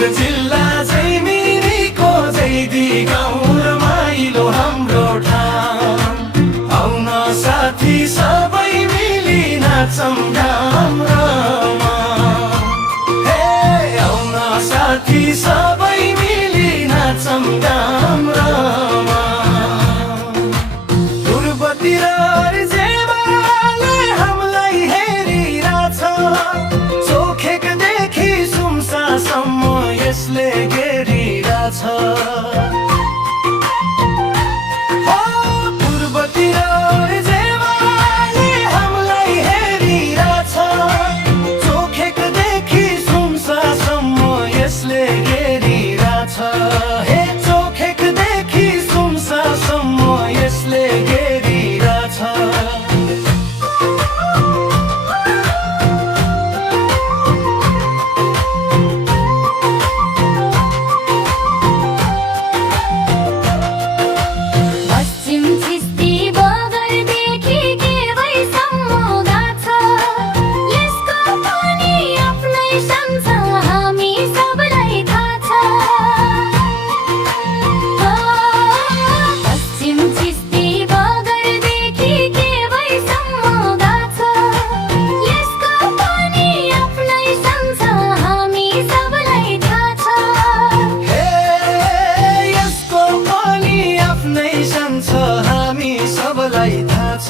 जिल्ला झैमिरीको जैदी गाउँ रमाइलो हाम्रो ठाउँ। आउन साथी सबै मिली नाचौँ डामरामा। हे आउन साथी सबै मिली नाचौँ डामरामा। पूर्वतिर अर्जेवाले हामीलाई हेरिरहेछ, चोखेकदेखि सुम्सासम्म यसले घेरिरहेछ। पूर्वतिर अर्जेवाले हामीलाई हेरिरहेछ, चोखेकदेखि सुम्सासम्म यसले घेरिरहेछ। हे चोखेकदेखि सुम्सासम्म यसले घेरिरहेछ। हामी सबलाई थाहा छ।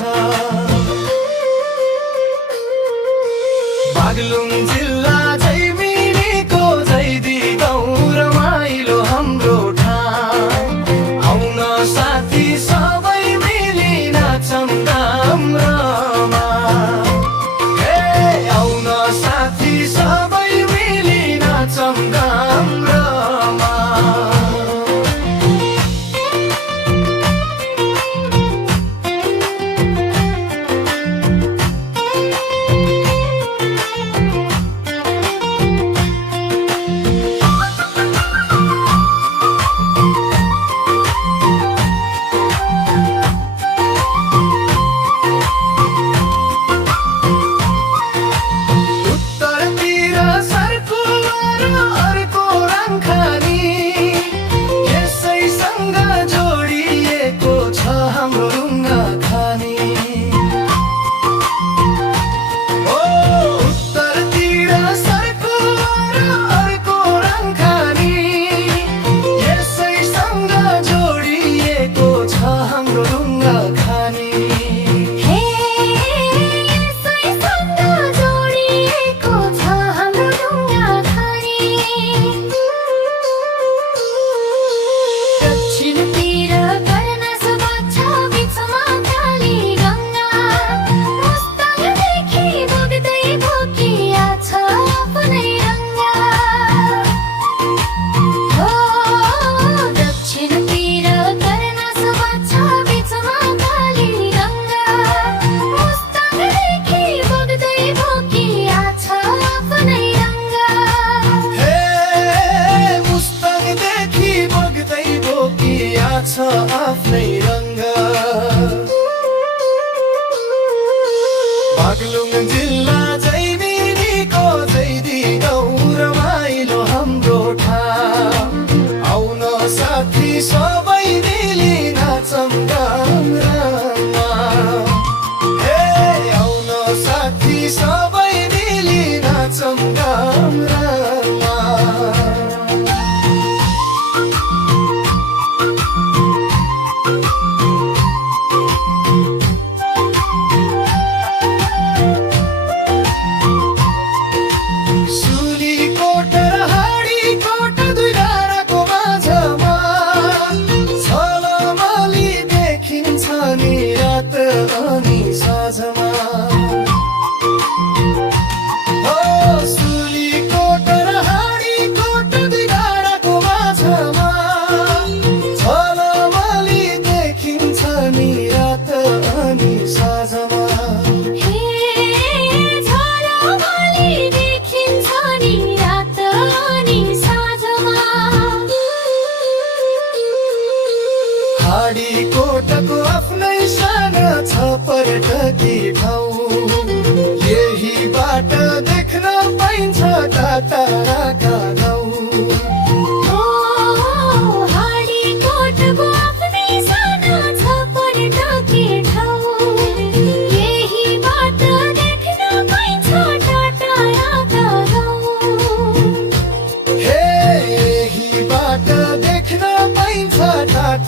बागलुङ जिल्ला झैमिरीको जैदी गाउँ रमाइलो हाम्रो ठाउँ। आउन साथी सबै मिली नाचौँ डामरामा। हे आउन साथी सबै मिली नाचौँ डामरामा।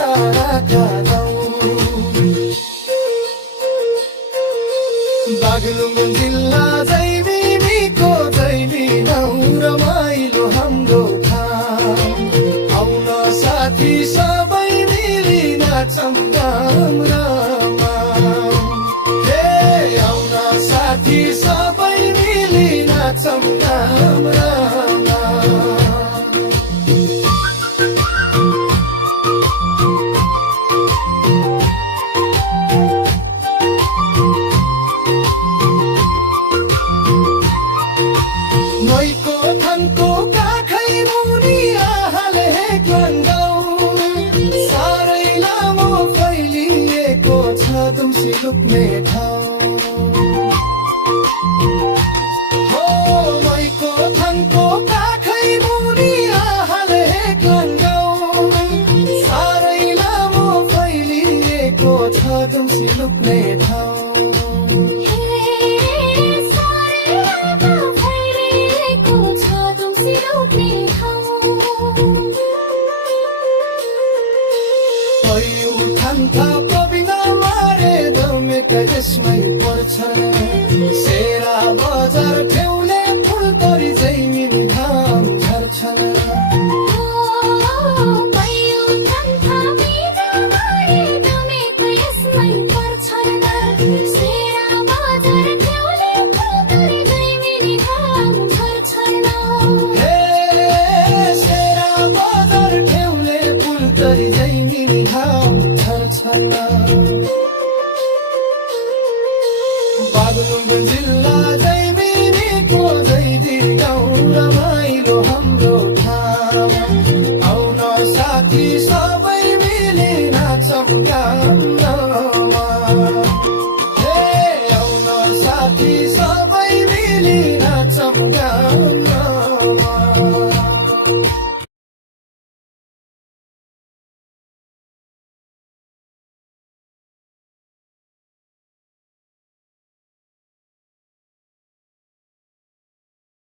ताराका गाउँ बागलुङ जिल्ला जैमिनीको जैमी गाउँ रमाइलो हाम्रो ठाउँ आउन साथी सबै मिली नाचौँ गाम रमाउँ हे आउन साथी सबै मिली नाचौँ गाम रमाउँ मैको थानको काखै मुनि आहाले ग्वाङ्गाउ साह्रै लामो फैलिएको छ दुम्सी लुक्ने ठाउँ हो मैको थानको काखै मुनि आहाले ग्वाङ्गाउ साह्रै लामो फैलिएको छ दुम्सी लुक्ने ठाउँ थान्था पबिना मारे दमेका यसमै पर्छ सेरा बजार ठेउने फुलतरी जैमिनी धाम झर्छन् बागलुङ जिल्ला जैमिनीको जैदी गाउँ रमाइलो हाम्रो ठाउँ आउन साथी सबै मिली नाचौँ गाम